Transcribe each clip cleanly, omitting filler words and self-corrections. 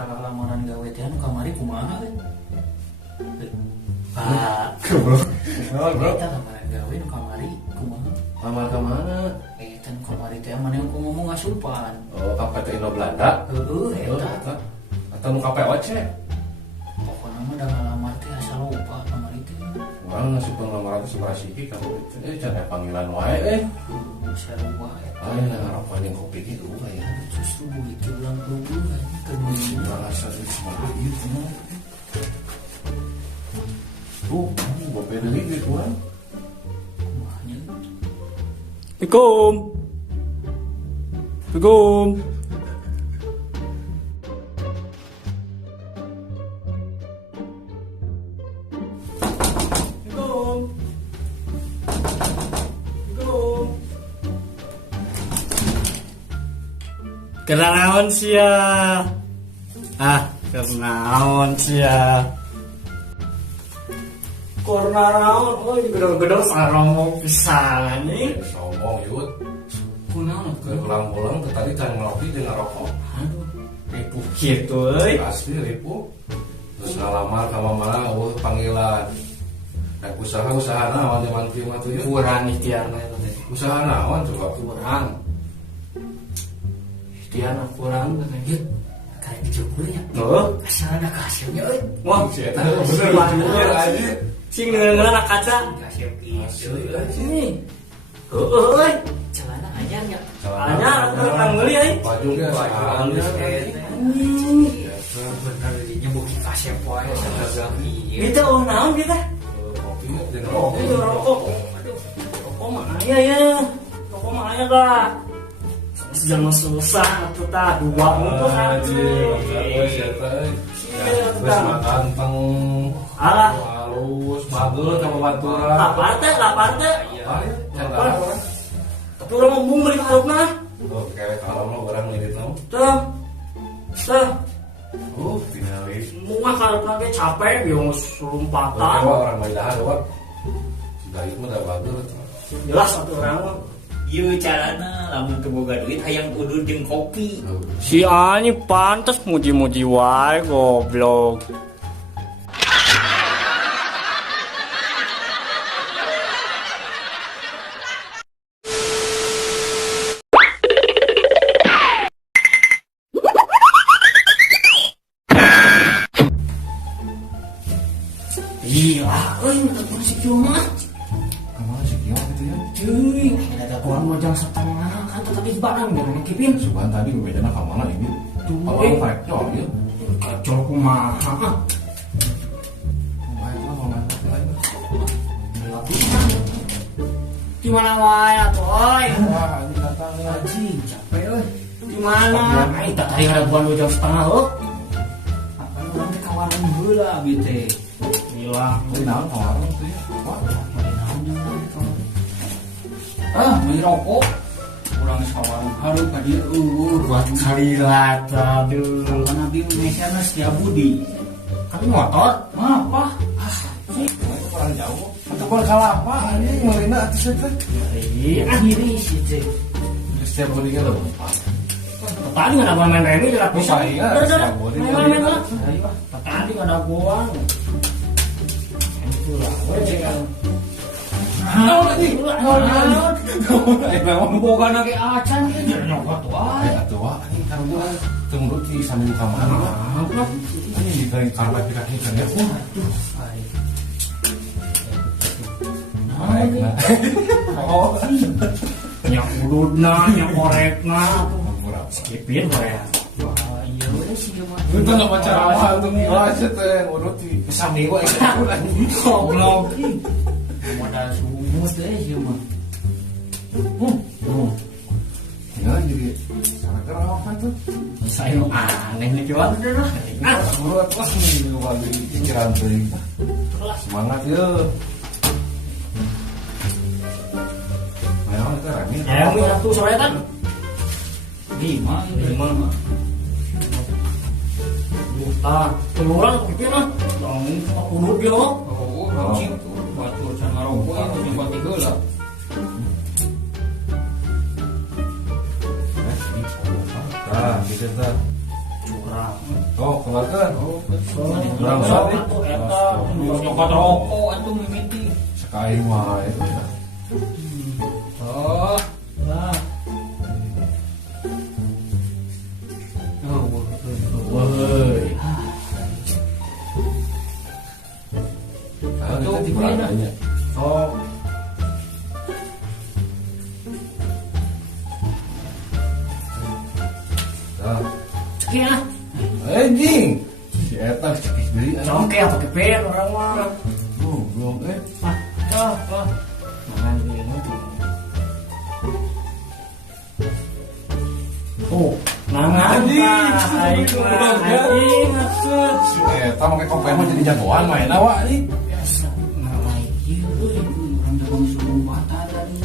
masalah lamaran gawe teh anu kamari kumaha we? Pak, Bro. kita lamaran gawe nu kamari kumaha? Lamar ke mana? Eta nu kamari teh mana yang ngomong ngasupan. Oh, ka PT Indo Belanda. Eta. Atau nu ka POC. Pokona mah da ngalamar teh asal lupa kamari teh. Urang ngasupan lamaran teh sabaraha siki ka cenah panggilan wae Sarua eta. Ay, nangarapan yang kopi gitu ya. Justru begitu ulang dulu kan kemudian Merasa sesuatu itu mah. Tuh, gue pengen gitu kan. kumahnya. Assalamualaikum. Assalamualaikum. Assalamualaikum. Assalamualaikum. Kenaon sia? Kenaon sia? Corona naon? Oh, gedong-gedong sarong pisan nih. Sombong yut. Kunaon Ke ulang-ulang ke tadi can ngeropi dengan rokok. aduh Ribu gitu euy. Asli ribu. Terus ngalamar sama mana panggilan. Nah, usaha naon zaman kieu mah tuh yut. Kurang ikhtiarna eta teh. Usaha naon coba. Kurang. Ikhtiarna kurang teh. ya kayak dicukurnya Tuh. asal ada kasilnya euy Wah, Si eta bener aja. sing ngeungeun kaca. kasih gitu Sini. Euy. celana anyarnya Anya urang meuli euy. Baju ge halus saha. bener dinya bukti kasih poe sagala ieu Kita naon kita? Kopi dengan Oh, rokok. itu rokok. Aduh, rokok mah aya ya. Rokok mah aya dah. Jangan susah atuh tah dua bungkus Anjing, terus ya teh. Terus makan teng Alah, halus, bagel sama baturan. lapar teh. Ayo, cendera orang. Tapi urang mau bung beli harupna. Tuh, kayak kalau lo orang ngedit lo. Teh. Tinggalin. Muah harupna ge capek biung surumpatan. Coba orang main dah, coba. Sudah itu udah bagel. Jelas atuh urang mah. ieu carana lamun teu boga duit hayang kudu jeung kopi Si Ani pantas muji-muji wae goblok. iya euy minta pun si cuma Kemana sih kieu gitu ya? cuy ada kurang 2 jam setengah kan tadi barang biar ngikipin Suban tadi bedana ka mana ini? Kalau eh. factor ya. kacau kumaha Baik lah kalau lain. gimana wae atuh euy Wah, ini datang ya. anjing capek euy gimana ai tak tadi ada bulan 2 jam setengah euy apa urang teh kawaran heula abi teh Gila. Ini naon kawarung tuh ya? Wah, beli rokok urang sawarung haru ka dieu Buat kalilat, aduh. kan Nabi Indonesia na setia budi Kan motor. apa itu kurang jauh. Atau kurang kalapa, ini ngelina atas itu. Iya. kiri sih cek Setiap bodinya lo. Tadi nggak ada main remi jelas bisa. iya, Udah. siap, boleh. Main lah. Tadi nggak ada gua. Itu lah. boga nage acan dia nyokot wae Atuh wah, ini kan gua tunggu di sambil kamar. Ini dari karpet di kaki kan ya. Baik nah. Oh. Nyak ududna, nyak korekna. Skipin we. wah iya we sih cuma Itu nggak baca awal tuh wah teh urut di sambil gua ini. goblok modal sumut deh sih mah Ya jadi sana kerawakan tuh. saya nu aneh nih coba udah lah Urut wah ini gua lagi pikiran tuh. Semangat ya. Memang itu rame. Ya, ini satu sore kan. 5 Juta. Keluaran skipin lah. Dong, udud dia lo. oh anjing batu sama rokok itu nyoba tiga lah Nah, gitu tuh. Curang. Oh, keluarkan. Oh, Kurang sate. Atuh eta nyokot rokok atuh mimiti. Sekali mah itu. oh, lah. Oh, woi. Itu di berananya. Oh, Nah, sekian lah. anjing. Si eta cekis deui. Congke apa keper orang mah. Belum Mangan dia nanti. Oh, nangan. Anjing maksud. Si eta make kopeng mah jadi jagoan main awak nih. Biasa ngalai ieu euy, urang jagoan suruh bata tadi.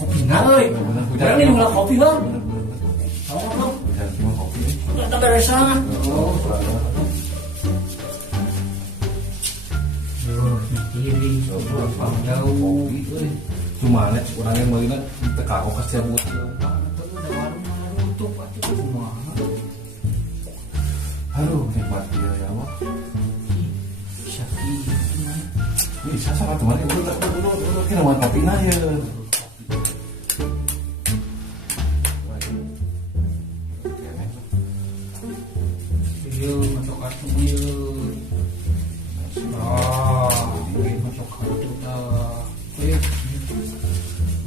Kopi na euy. Urang ini ulah kopi heuh. Tahu. Jangan cuma kopi. Eta beresan. Oh, Diri. jauh kopi euy. Cuma nek urang yang meulina teu kagok ka setiap buat. Aduh, nikmat dia ya Allah. Bisa sama teman ibu dulu kira mau kopi na ya. Iya, masuk kartu iya. Ini masuk kartu dah.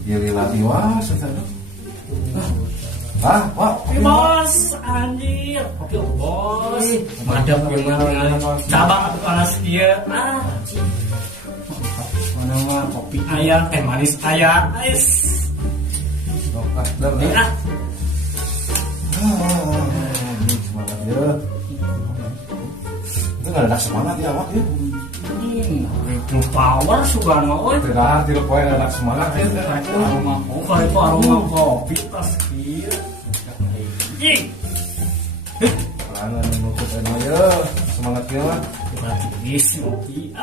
Dia lagi wah setan. Wah. Bos, anjir. Oke, bos. Madap gimana? Cabang atuh panas dia. Mana mah kopi Ayam teh manis aya. Ais. Dan Ah, semangat ya. Itu nggak ada semangat ya awak ya. full power sugana euy. Tidak tidak poin ada semangat ya. Aroma kopi pas kieu. Ih, Perangan menutup enak ya. Semangat ya lah. gratis ngopi.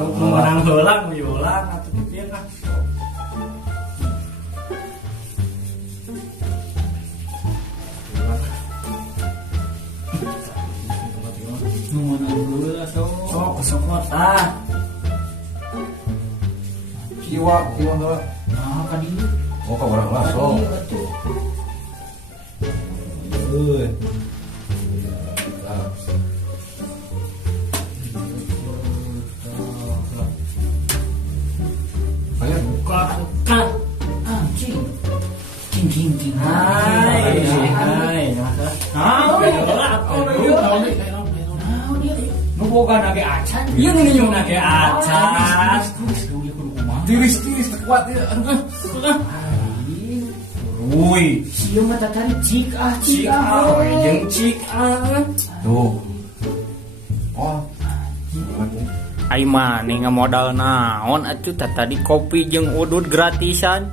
Menang heulang uyulang atuh kieu nah. Sok Kiwa enggak. nah kan ini Oh ke orang lah so. Euy. Saya buka kan anjing king Hai. nu boga nage acan Ieu nu nyung nage acan. tiris kuat ya. Woi, sieu mah tadi cik cik jeung cik Tuh. Oh. Ai mani ngamodal naon atuh tadi kopi jeung udud gratisan.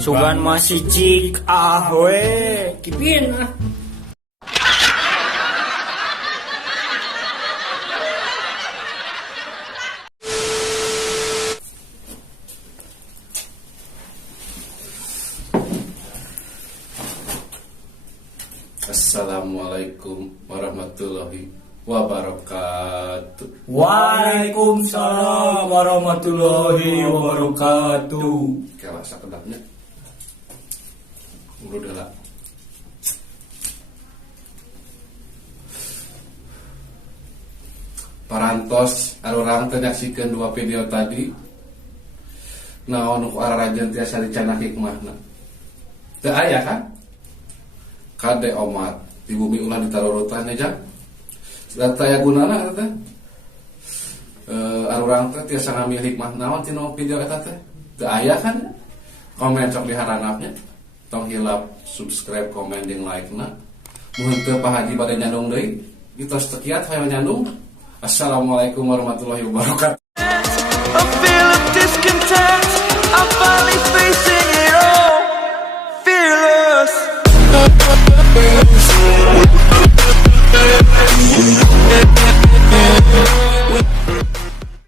Sugan masih cik we. kipin Assalamualaikum warahmatullahi wabarakatuh. Waalaikumsalam warahmatullahi wabarakatuh. Kela sakedapnya. Udah lah. Parantos arurang teu nyaksikeun dua video tadi. Naon ku ararajan tiasa dicanah hikmahna. Teu aya kan? Kade omat di bumi ulah ditarurutan aja. Data ya gunana teh. Arurang teh tiasa ngambil hikmah naon tina video eta teh. Teu aya kan? Komen sok diharanapnya. Tong hilap subscribe, komen, jeung like-na. Muhun teu pahaji bade nyandung deui. Kitos teu kiat hayang nyandung. Assalamualaikum warahmatullahi wabarakatuh. A feel of discontent, I'm finally facing